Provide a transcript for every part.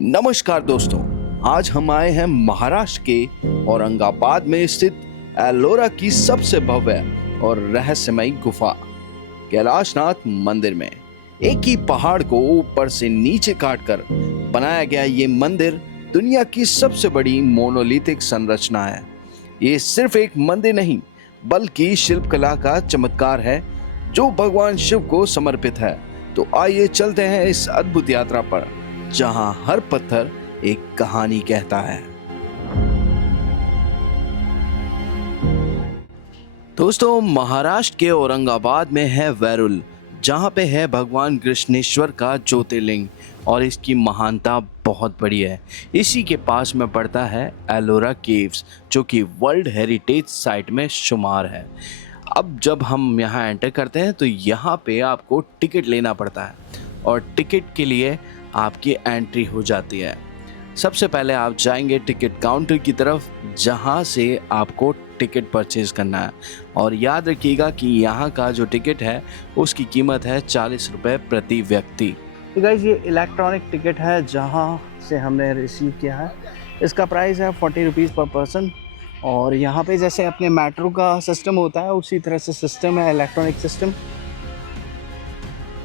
नमस्कार दोस्तों, आज हम आए हैं महाराष्ट्र के औरंगाबाद में स्थित एलोरा की सबसे भव्य और रहस्यमयी गुफा कैलाशनाथ मंदिर में। एक ही पहाड़ को ऊपर से नीचे काटकर बनाया गया ये मंदिर दुनिया की सबसे बड़ी मोनोलिथिक संरचना है। ये सिर्फ एक मंदिर नहीं बल्कि शिल्पकला का चमत्कार है जो भगवान शिव को समर्पित है। तो आइए चलते हैं इस अद्भुत यात्रा पर जहां हर पत्थर एक कहानी कहता है। दोस्तों, महाराष्ट्र के औरंगाबाद में है वैरुल, जहां पे है भगवान कृष्णेश्वर का ज्योतिर्लिंग और इसकी महानता बहुत बड़ी है। इसी के पास में पड़ता है एलोरा केव्स, जो कि वर्ल्ड हेरिटेज साइट में शुमार है। अब जब हम यहाँ एंटर करते हैं तो यहाँ पे आपको टिकट लेना पड़ता है और टिकट के लिए आपकी एंट्री हो जाती है। सबसे पहले आप जाएंगे टिकट काउंटर की तरफ, जहां से आपको टिकट परचेज करना है। और याद रखिएगा कि यहाँ का जो टिकट है उसकी कीमत है 40 रुपये प्रति व्यक्ति। तो गाइस, ये इलेक्ट्रॉनिक टिकट है जहाँ से हमने रिसीव किया है। इसका प्राइस है 40 रुपीज़ पर पर्सन। और यहाँ पे जैसे अपने मेट्रो का सिस्टम होता है उसी तरह से सिस्टम है, इलेक्ट्रॉनिक सिस्टम।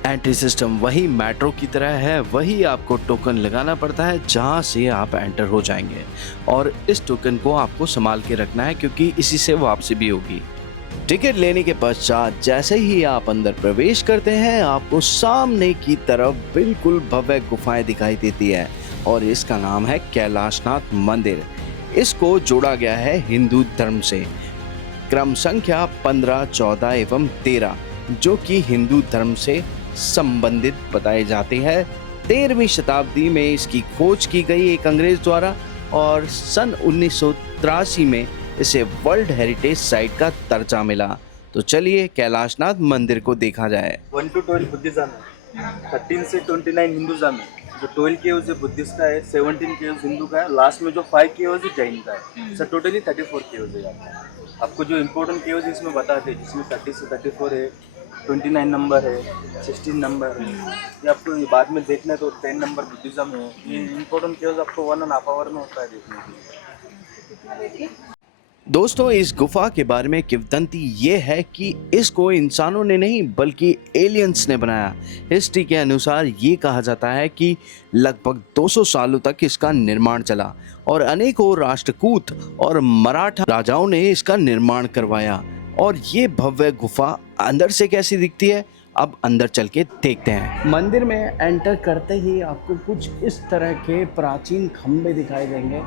एंट्री सिस्टम वही मेट्रो की तरह है, वही आपको टोकन लगाना पड़ता है जहां से आप एंटर हो जाएंगे। और इस टोकन को आपको संभाल के रखना है क्योंकि इसी से वापसी भी होगी। टिकट लेने के पश्चात जैसे ही आप अंदर प्रवेश करते हैं, आपको सामने की तरफ बिल्कुल भव्य गुफाएं दिखाई देती है और इसका नाम है कैलाशनाथ मंदिर। इसको जोड़ा गया है हिंदू धर्म से। क्रम संख्या 15, 14 एवं 13 जो कि हिंदू धर्म से संबंधित बताए जाते हैं। 13वीं शताब्दी में इसकी खोज की गई एक अंग्रेज द्वारा और सन 1983 में इसे वर्ल्ड हेरिटेज साइट का दर्जा मिला। तो चलिए कैलाशनाथ मंदिर को देखा जाए। 1 to 12 बुद्धिज्म है, 13 से 29 हिंदुज्म है। जो 12 केव्स है बुद्धिस्ट का है, 17 केव्स हिंदू का है, लास्ट में जो 5 केव्स है जैन का है। सर टोटली 34 केव्स है यहाँ पे। आपको जो इम्पोर्टेंट केव्स इसमें बताते हैं, जिसमें 30 से 34 है, 29 नंबर है, 16 नंबर है। ये आपको ये बाद में देखना है तो 10 नंबर बुद्धिज्म है। ये इम्पोर्टेंट केव्स आपको 1.5 आवर में होता है देखने के लिए। दोस्तों, इस गुफा के बारे में किंवदंती ये है कि इसको इंसानों ने नहीं बल्कि एलियंस ने बनाया। हिस्ट्री के अनुसार ये कहा जाता है कि लगभग 200 सालों तक इसका निर्माण चला और अनेकों राष्ट्रकूट और मराठा राजाओं ने इसका निर्माण करवाया। और ये भव्य गुफा अंदर से कैसी दिखती है, अब अंदर चल के देखते हैं। मंदिर में एंटर करते ही आपको कुछ इस तरह के प्राचीन खंभे दिखाई देंगे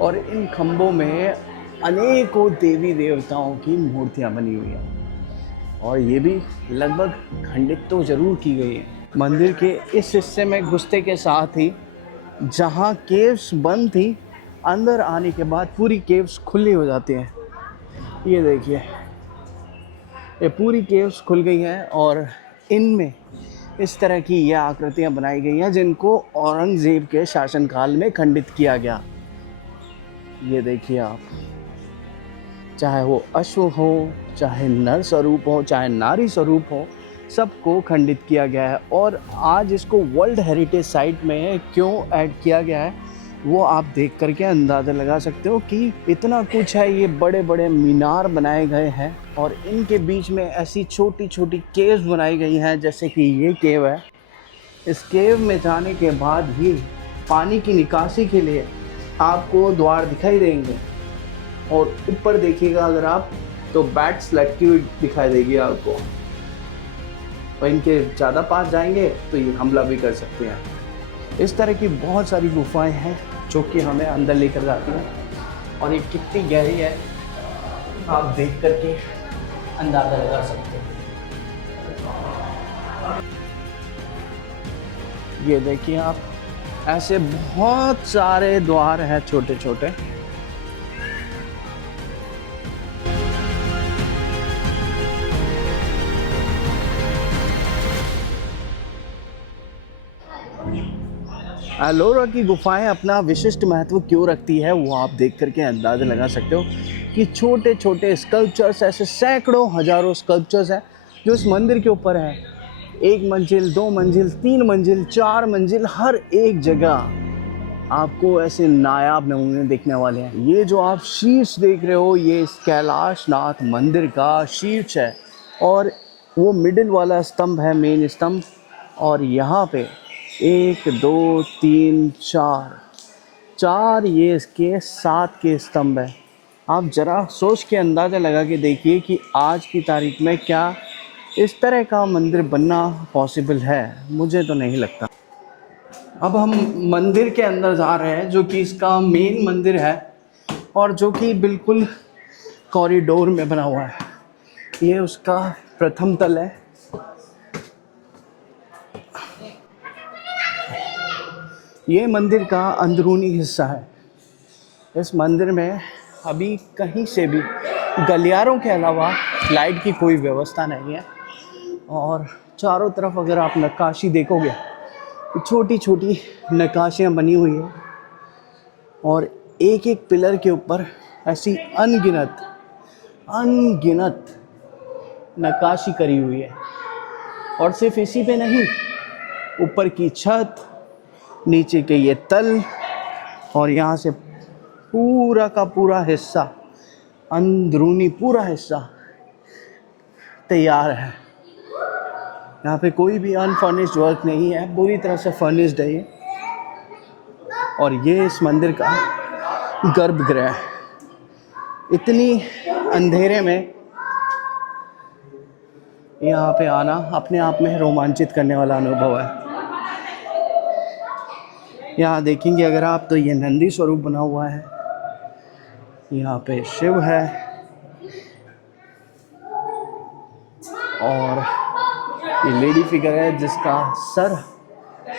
और इन खंभों में अनेकों देवी देवताओं की मूर्तियां बनी हुई हैं और ये भी लगभग खंडित तो ज़रूर की गई है। मंदिर के इस हिस्से में घुसते के साथ ही जहां केव्स बंद थी, अंदर आने के बाद पूरी केव्स खुली हो जाती हैं। ये देखिए, ये पूरी केव्स खुल गई हैं और इनमें इस तरह की ये आकृतियां बनाई गई हैं जिनको औरंगज़ेब के शासनकाल में खंडित किया गया। ये देखिए आप, चाहे वो अश्व हो, चाहे नर स्वरूप हो, चाहे नारी स्वरूप हो, सबको खंडित किया गया है। और आज इसको वर्ल्ड हेरिटेज साइट में क्यों ऐड किया गया है वो आप देख करके अंदाज़ा लगा सकते हो कि इतना कुछ है। ये बड़े बड़े मीनार बनाए गए हैं और इनके बीच में ऐसी छोटी छोटी केव्स बनाई गई हैं, जैसे कि ये केव है। इस केव में जाने के बाद ही पानी की निकासी के लिए आपको द्वार दिखाई देंगे और ऊपर देखिएगा अगर आप तो बैट्स लटकी हुई दिखाई देगी आपको। और इनके ज़्यादा पास जाएंगे तो ये हमला भी कर सकते हैं। इस तरह की बहुत सारी गुफाएं हैं जो कि हमें अंदर लेकर जाती हैं और ये कितनी गहरी है आप देख करके अंदाज़ा लगा सकते हैं। ये देखिए आप, ऐसे बहुत सारे द्वार हैं छोटे छोटे। एलोरा की गुफाएं अपना विशिष्ट महत्व क्यों रखती है वो आप देख करके अंदाज़ा लगा सकते हो कि छोटे छोटे स्कल्पचर्स, ऐसे सैकड़ों हजारों स्कल्पचर्स हैं जो इस मंदिर के ऊपर हैं। 1 मंजिल, 2 मंजिल, 3 मंजिल, 4 मंजिल, हर एक जगह आपको ऐसे नायाब नमूने देखने वाले हैं। ये जो आप शीर्ष देख रहे हो ये इस कैलाशनाथ मंदिर का शीर्ष है और वो मिडिल वाला स्तंभ है मेन स्तंभ। और यहाँ पे 1 2 3 4 ये इसके 7 के स्तंभ है। आप ज़रा सोच के अंदाज़ा लगा के देखिए कि आज की तारीख में क्या इस तरह का मंदिर बनना पॉसिबल है। मुझे तो नहीं लगता। अब हम मंदिर के अंदर जा रहे हैं जो कि इसका मेन मंदिर है और जो कि बिल्कुल कॉरिडोर में बना हुआ है। ये उसका प्रथम तल है। ये मंदिर का अंदरूनी हिस्सा है। इस मंदिर में अभी कहीं से भी गलियारों के अलावा लाइट की कोई व्यवस्था नहीं है और चारों तरफ अगर आप नक्काशी देखोगे तो छोटी छोटी नक्काशियाँ बनी हुई है और एक एक पिलर के ऊपर ऐसी अनगिनत नक्काशी करी हुई है। और सिर्फ इसी पे नहीं, ऊपर की छत, नीचे के ये तल और यहाँ से पूरा का पूरा हिस्सा, अंदरूनी पूरा हिस्सा तैयार है। यहाँ पे कोई भी अनफर्निश्ड वर्क नहीं है, पूरी तरह से फर्निश्ड है ये। और ये इस मंदिर का गर्भगृह है। इतनी अंधेरे में यहाँ पे आना अपने आप में रोमांचित करने वाला अनुभव है। यहाँ देखेंगे अगर आप तो ये नंदी स्वरूप बना हुआ है, यहाँ पे शिव है और ये लेडी फिगर है जिसका सर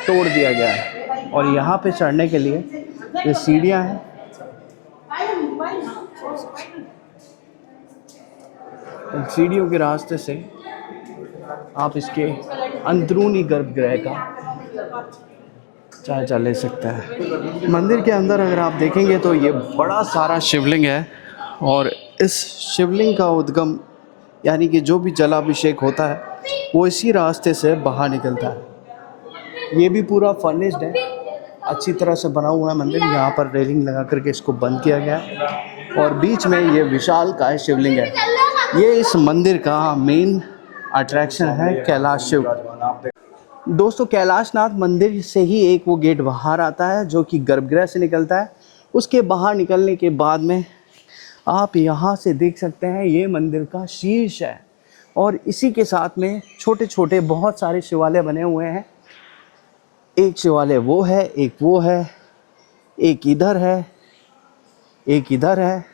तोड़ दिया गया है। और यहाँ पे चढ़ने के लिए ये सीढ़ियाँ हैं। इन सीढ़ियों के रास्ते से आप इसके अंदरूनी गर्भगृह का जायजा ले सकते हैं। मंदिर के अंदर अगर आप देखेंगे तो ये बड़ा सारा शिवलिंग है और इस शिवलिंग का उद्गम यानी कि जो भी जलाभिषेक होता है वो इसी रास्ते से बाहर निकलता है। ये भी पूरा फर्निश्ड है, अच्छी तरह से बना हुआ है मंदिर। यहाँ पर रेलिंग लगा करके इसको बंद किया गया है और बीच में ये विशालकाय शिवलिंग है। ये इस मंदिर का मेन अट्रैक्शन है कैलाश शिव। दोस्तों, कैलाशनाथ मंदिर से ही एक वो गेट बाहर आता है जो कि गर्भगृह से निकलता है। उसके बाहर निकलने के बाद में आप यहाँ से देख सकते हैं ये मंदिर का शीर्ष है और इसी के साथ में छोटे छोटे बहुत सारे शिवालय बने हुए हैं। एक शिवालय वो है, एक वो है, एक इधर है, एक इधर है।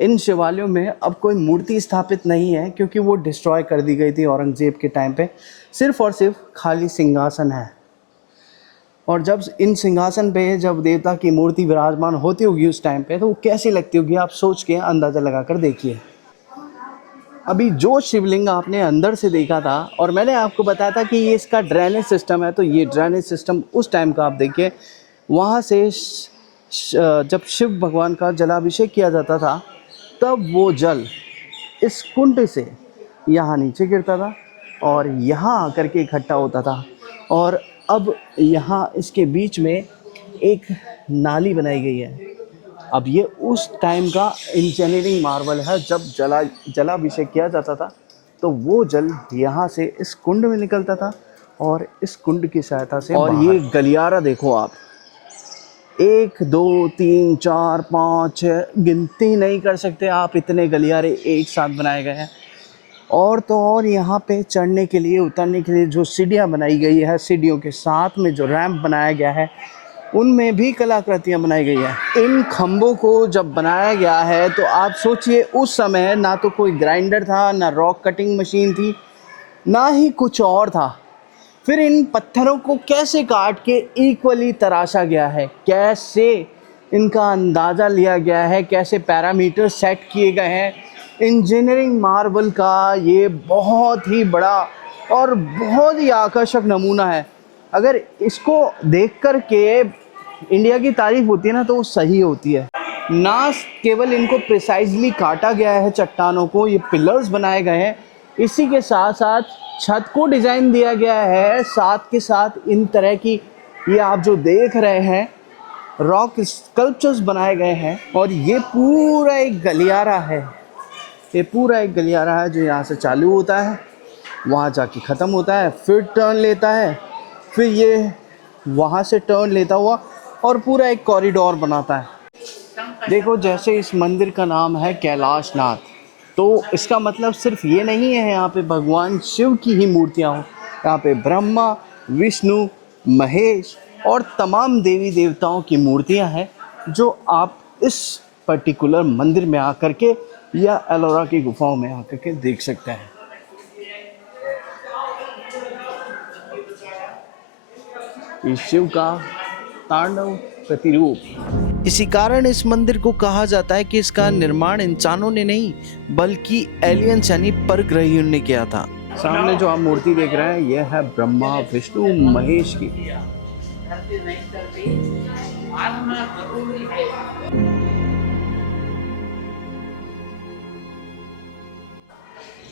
इन शिवालयों में अब कोई मूर्ति स्थापित नहीं है क्योंकि वो डिस्ट्रॉय कर दी गई थी औरंगजेब के टाइम पे। सिर्फ और सिर्फ खाली सिंहासन है। और जब इन सिंहासन पे जब देवता की मूर्ति विराजमान होती होगी उस टाइम पे तो वो कैसी लगती होगी आप सोच के अंदाज़ा लगा कर देखिए। अभी जो शिवलिंग आपने अंदर से देखा था और मैंने आपको बताया था कि ये इसका ड्रेनेज सिस्टम है, तो ये ड्रेनेज सिस्टम उस टाइम का आप देखिए। वहाँ से जब शिव भगवान का जलाभिषेक किया जाता था तब वो जल इस कुंड से यहाँ नीचे गिरता था और यहाँ आकर के इकट्ठा होता था। और अब यहाँ इसके बीच में एक नाली बनाई गई है। अब ये उस टाइम का इंजीनियरिंग मार्वल है। जब जलाभिषेक किया जाता था तो वो जल यहाँ से इस कुंड में निकलता था और इस कुंड की सहायता से। और ये गलियारा देखो आप, 1 2 3 4 5 6 गिनती नहीं कर सकते आप, इतने गलियारे एक साथ बनाए गए हैं। और तो और यहाँ पे चढ़ने के लिए उतरने के लिए जो सीढ़ियाँ बनाई गई है, सीढ़ियों के साथ में जो रैंप बनाया गया है उनमें भी कलाकृतियाँ बनाई गई है। इन खंभों को जब बनाया गया है तो आप सोचिए उस समय ना तो कोई ग्राइंडर था, ना रॉक कटिंग मशीन थी, ना ही कुछ और था। फिर इन पत्थरों को कैसे काट के इक्वली तराशा गया है, कैसे इनका अंदाज़ा लिया गया है, कैसे पैरामीटर सेट किए गए हैं। इंजीनियरिंग मार्वल का ये बहुत ही बड़ा और बहुत ही आकर्षक नमूना है। अगर इसको देख कर के इंडिया की तारीफ होती है ना तो वो सही होती है। ना केवल इनको प्रिसाइजली काटा गया है चट्टानों को, ये पिलर्स बनाए गए हैं, इसी के साथ साथ छत को डिज़ाइन दिया गया है। साथ के साथ इन तरह की ये आप जो देख रहे हैं रॉक स्कल्पचर्स बनाए गए हैं और ये पूरा एक गलियारा है। ये पूरा एक गलियारा है जो यहाँ से चालू होता है, वहाँ जाके ख़त्म होता है, फिर टर्न लेता है, फिर ये वहाँ से टर्न लेता हुआ और पूरा एक कॉरिडोर बनाता है। देखो, जैसे इस मंदिर का नाम है कैलाशनाथ, तो इसका मतलब सिर्फ ये नहीं है यहाँ पे भगवान शिव की ही मूर्तियाँ हों। यहाँ पे ब्रह्मा, विष्णु, महेश और तमाम देवी देवताओं की मूर्तियाँ हैं जो आप इस पर्टिकुलर मंदिर में आकर के या एलोरा की गुफाओं में आकर के देख सकते हैं। ये शिव का तांडव प्रतिरूप। इसी कारण इस मंदिर को कहा जाता है कि इसका निर्माण इंसानों ने नहीं बल्कि एलियंस यानी परग्रहियों ने किया था। सामने जो आप मूर्ति देख रहे हैं ये है ब्रह्मा, विष्णु, महेश की।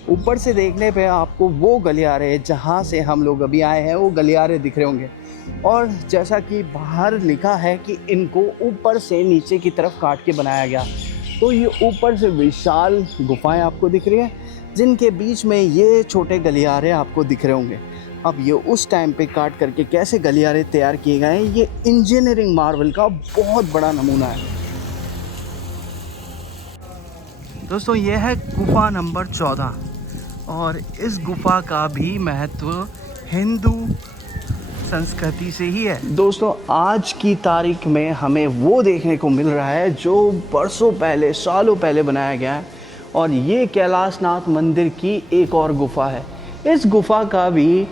ऊपर से देखने पे आपको वो गलियारे जहाँ से हम लोग अभी आए हैं वो गलियारे दिख रहे होंगे, और जैसा कि बाहर लिखा है कि इनको ऊपर से नीचे की तरफ काट के बनाया गया, तो ये ऊपर से विशाल गुफाएं आपको दिख रही है जिनके बीच में ये छोटे गलियारे आपको दिख रहे होंगे। अब ये उस टाइम पे काट करके कैसे गलियारे तैयार किए गए हैं, ये इंजीनियरिंग मार्वल का बहुत बड़ा नमूना है। दोस्तों, ये है गुफा नंबर 14 और इस गुफा का भी महत्व हिंदू संस्कृति से ही है। दोस्तों, आज की तारीख में हमें वो देखने को मिल रहा है जो बरसों पहले, सालों पहले बनाया गया है, और ये कैलाशनाथ मंदिर की एक और गुफा है। इस गुफा का भी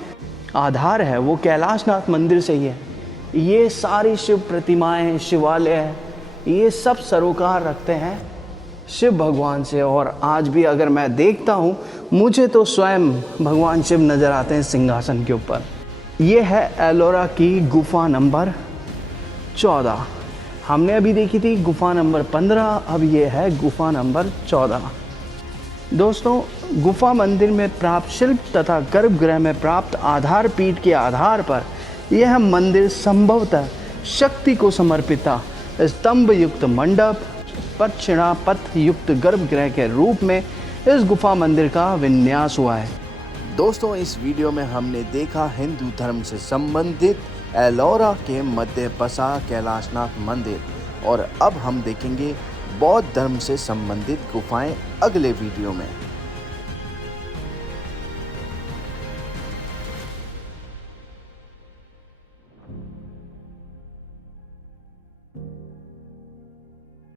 आधार है वो कैलाशनाथ मंदिर से ही है। ये सारी शिव प्रतिमाएं, शिवालय, ये सब सरोकार रखते हैं शिव भगवान से, और आज भी अगर मैं देखता हूँ मुझे तो स्वयं भगवान शिव नज़र आते हैं सिंहासन के ऊपर। ये है एलोरा की गुफा नंबर 14। हमने अभी देखी थी गुफा नंबर 15, अब ये है गुफा नंबर 14। दोस्तों, गुफा मंदिर में प्राप्त शिल्प तथा गर्भगृह में प्राप्त आधार पीठ के आधार पर यह मंदिर संभवतः शक्ति को समर्पित था। स्तंभ युक्त मंडप, दक्षिणा पथ युक्त गर्भगृह के रूप में इस गुफा मंदिर का विन्यास हुआ है। दोस्तों, इस वीडियो में हमने देखा हिंदू धर्म से संबंधित एलोरा के मध्य बसा कैलाशनाथ मंदिर, और अब हम देखेंगे बौद्ध धर्म से संबंधित गुफाएं अगले वीडियो में।